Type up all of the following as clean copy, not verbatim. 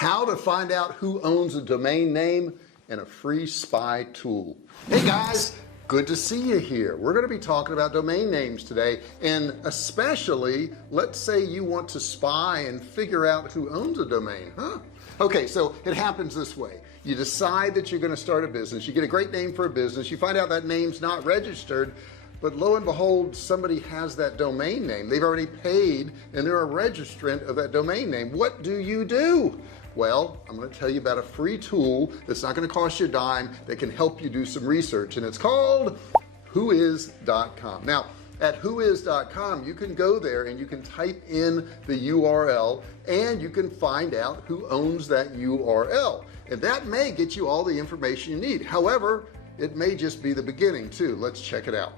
how to find out who owns a domain name, and a free spy tool. Hey guys, good to see you here. We're going to be talking about domain names today, and especially let's say you want to spy and figure out who owns a domain. Okay, so it happens this way. You decide that you're going to start a business, you get a great name for a business, you find out that name's not registered, but lo and behold, somebody has that domain name. They've already paid and they're a registrant of that domain name. What do? Well, I'm going to tell you about a free tool that's not going to cost you a dime, that can help you do some research, and it's called WHOIS.com. Now at WHOIS.com you can go there and you can type in the URL and you can find out who owns that URL, and that may get you all the information you need. However, it may just be the beginning too. Let's check it out.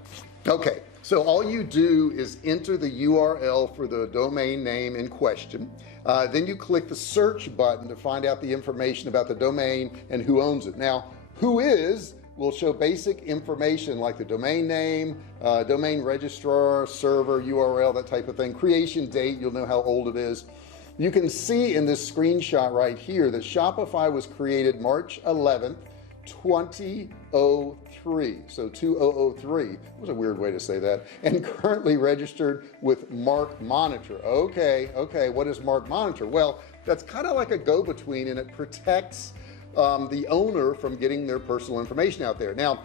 Okay, so all you do is enter the URL for the domain name in question. Then you click the search button to find out the information about the domain and who owns it. Now WHOIS will show basic information like the domain name, domain registrar, server, URL, that type of thing, creation date, you'll know how old it is. You can see in this screenshot right here that Shopify was created March 11th 2003, so 2003 was a weird way to say that, and currently registered with Mark Monitor. Okay, what is Mark Monitor? Well, that's kind of like a go-between, and it protects the owner from getting their personal information out there. Now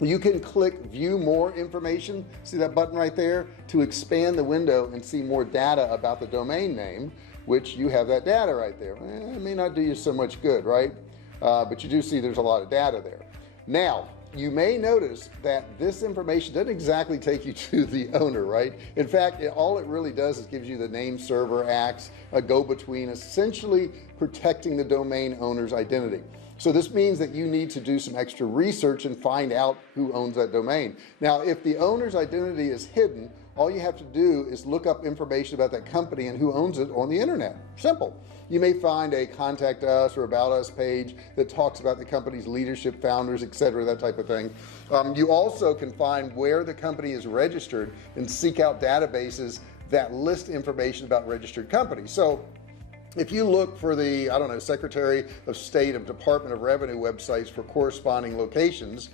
you can click view more information, see that button right there, to expand the window and see more data about the domain name, which you have that data right there. It may not do you so much good, right? But you do see there's a lot of data there. Now you may notice that this information doesn't exactly take you to the owner, right? In fact, all it really does is gives you the name server, acts a go-between, essentially protecting the domain owner's identity. So this means that you need to do some extra research and find out who owns that domain. Now if the owner's identity is hidden, all you have to do is look up information about that company and who owns it on the internet. Simple. You may find a contact us or about us page that talks about the company's leadership, founders, etc., that type of thing. You also can find where the company is registered and seek out databases that list information about registered companies. So if you look for the, I don't know, Secretary of State of Department of Revenue websites for corresponding locations,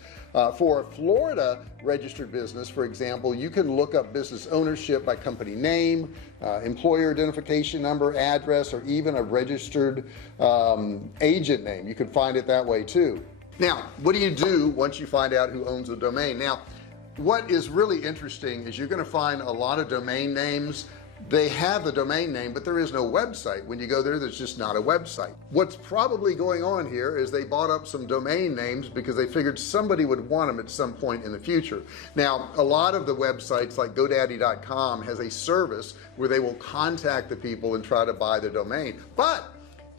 for a Florida registered business, for example, you can look up business ownership by company name, employer identification number, address, or even a registered agent name. You can find it that way too. Now what do you do once you find out who owns a domain? Now what is really interesting is you're going to find a lot of domain names. They have the domain name, but there is no website. When you go there, there's just not a website. What's probably going on here is they bought up some domain names because they figured somebody would want them at some point in the future. Now a lot of the websites like GoDaddy.com has a service where they will contact the people and try to buy the domain, but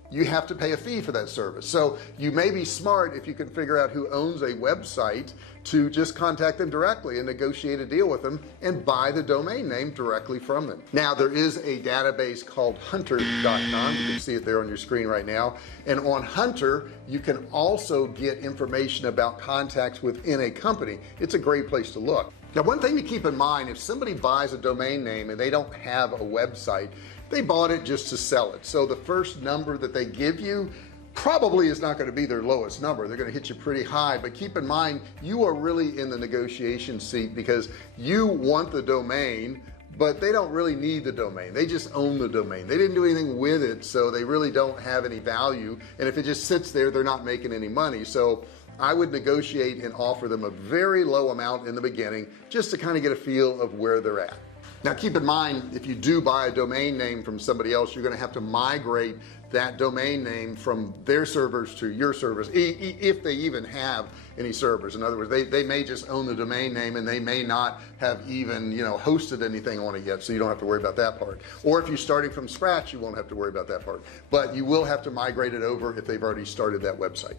you have to pay a fee for that service. So you may be smart if you can figure out who owns a website to just contact them directly and negotiate a deal with them and buy the domain name directly from them. Now there is a database called hunter.com. You can see it there on your screen right now, and on Hunter you can also get information about contacts within a company. It's a great place to look. Now one thing to keep in mind, if somebody buys a domain name and they don't have a website, they bought it just to sell it. So the first number that they give you probably is not going to be their lowest number. They're going to hit you pretty high, but keep in mind you are really in the negotiation seat because you want the domain, but they don't really need the domain. They just own the domain. They didn't do anything with it, so they really don't have any value, and if it just sits there, they're not making any money. So I would negotiate and offer them a very low amount in the beginning just to kind of get a feel of where they're at. Now keep in mind, if you do buy a domain name from somebody else, you're going to have to migrate that domain name from their servers to your servers, if they even have any servers. In other words, they may just own the domain name and they may not have even hosted anything on it yet, so you don't have to worry about that part. Or if you're starting from scratch, you won't have to worry about that part, but you will have to migrate it over if they've already started that website.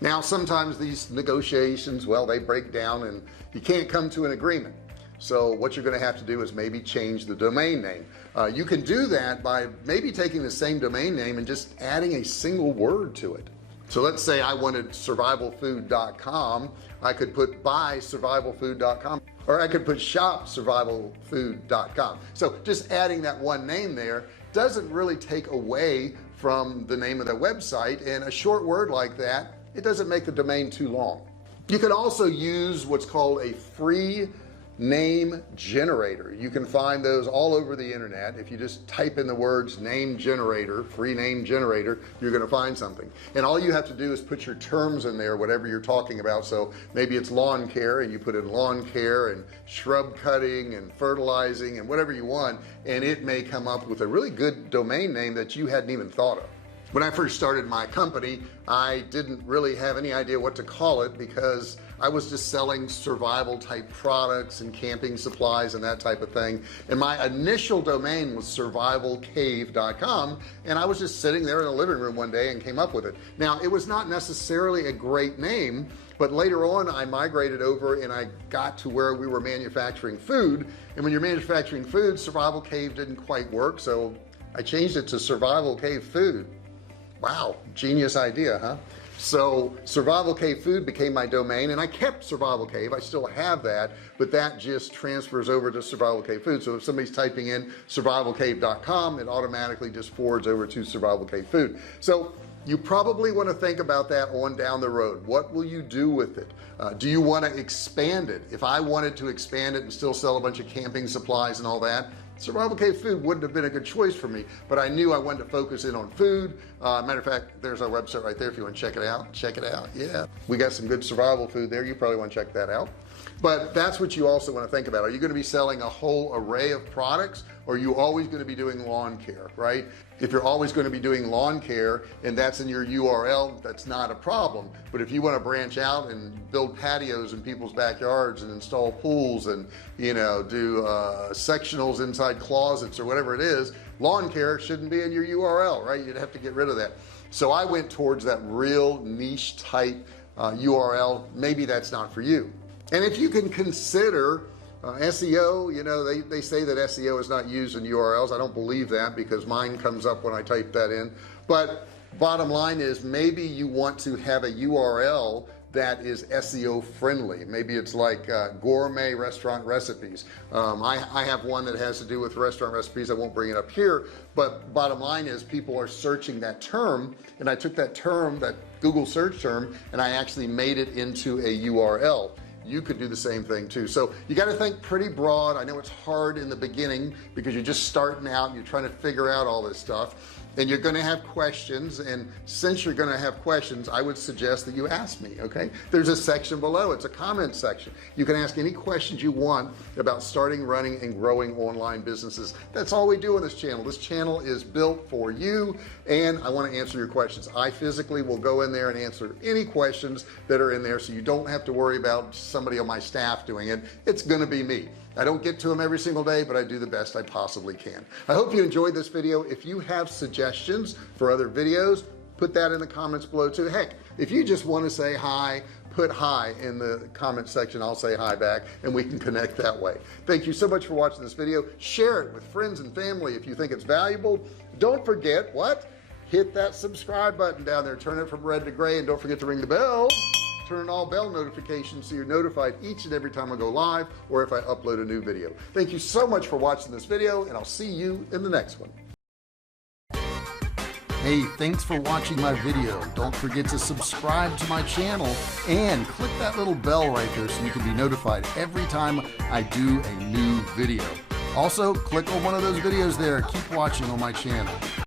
Now sometimes these negotiations, well, they break down and you can't come to an agreement. So what you're going to have to do is maybe change the domain name. You can do that by maybe taking the same domain name and just adding a single word to it. So let's say I wanted survivalfood.com. I could put buy survivalfood.com, or I could put shop survivalfood.com. So just adding that one name there doesn't really take away from the name of the website, and a short word like that, it doesn't make the domain too long. You can also use what's called a free name generator. You can find those all over the internet. If you just type in the words name generator, free name generator, you're going to find something, and all you have to do is put your terms in there, whatever you're talking about. So maybe it's lawn care, and you put in lawn care and shrub cutting and fertilizing and whatever you want, and it may come up with a really good domain name that you hadn't even thought of. When I first started my company, I didn't really have any idea what to call it, because I was just selling survival type products and camping supplies and that type of thing, and my initial domain was survivalcave.com, and I was just sitting there in the living room one day and came up with it. Now, it was not necessarily a great name, but later on I migrated over and I got to where we were manufacturing food, and when you're manufacturing food, Survival Cave didn't quite work, so I changed it to Survival Cave Food. Wow, genius idea, huh? So Survival Cave Food became my domain, and I kept Survival Cave. I still have that, but that just transfers over to Survival Cave Food. So if somebody's typing in survivalcave.com, it automatically just forwards over to Survival Cave Food. So you probably want to think about that on down the road. What will you do with it? Do you want to expand it? If I wanted to expand it and still sell a bunch of camping supplies and all that, Survival Cave Food wouldn't have been a good choice for me, but I knew I wanted to focus in on food. Matter of fact, there's our website right there if you want to check it out. Check it out. Yeah, we got some good survival food there. You probably want to check that out. But that's what you also want to think about. Are you going to be selling a whole array of products, or are you always going to be doing lawn care, right? If you're always going to be doing lawn care and that's in your URL, that's not a problem. But if you want to branch out and build patios in people's backyards and install pools and, you know, do sectionals inside closets or whatever it is, lawn care shouldn't be in your URL, right? You'd have to get rid of that. So I went towards that real niche type URL. Maybe that's not for you. And if you can consider SEO, you know, they say that SEO is not used in URLs. I don't believe that, because mine comes up when I type that in. But bottom line is, maybe you want to have a URL that is SEO friendly. Maybe it's like gourmet restaurant recipes. I have one that has to do with restaurant recipes. I won't bring it up here, but bottom line is, people are searching that term, and I took that term, that Google search term, and I actually made it into a URL. You could do the same thing too. So you got to think pretty broad. I know it's hard in the beginning because you're just starting out and you're trying to figure out all this stuff, and you're going to have questions, and since you're going to have questions, I would suggest that you ask me. Okay, there's a section below. It's a comment section. You can ask any questions you want about starting, running, and growing online businesses. That's all we do on this channel. This channel is built for you, and I want to answer your questions. I physically will go in there and answer any questions that are in there, so you don't have to worry about somebody on my staff doing it. It's going to be me. I don't get to them every single day, but I do the best I possibly can. I hope you enjoyed this video. If you have suggestions for other videos, put that in the comments below too. Heck, if you just want to say hi, put hi in the comment section. I'll say hi back, and we can connect that way. Thank you so much for watching this video. Share it with friends and family if you think it's valuable. Don't forget, what? Hit that subscribe button down there. Turn it from red to gray, and don't forget to ring the bell. Turn on all bell notifications so you're notified each and every time I go live or if I upload a new video. Thank you so much for watching this video, and I'll see you in the next one. Hey, thanks for watching my video. Don't forget to subscribe to my channel and click that little bell right there so you can be notified every time I do a new video. Also, click on one of those videos there. Keep watching on my channel.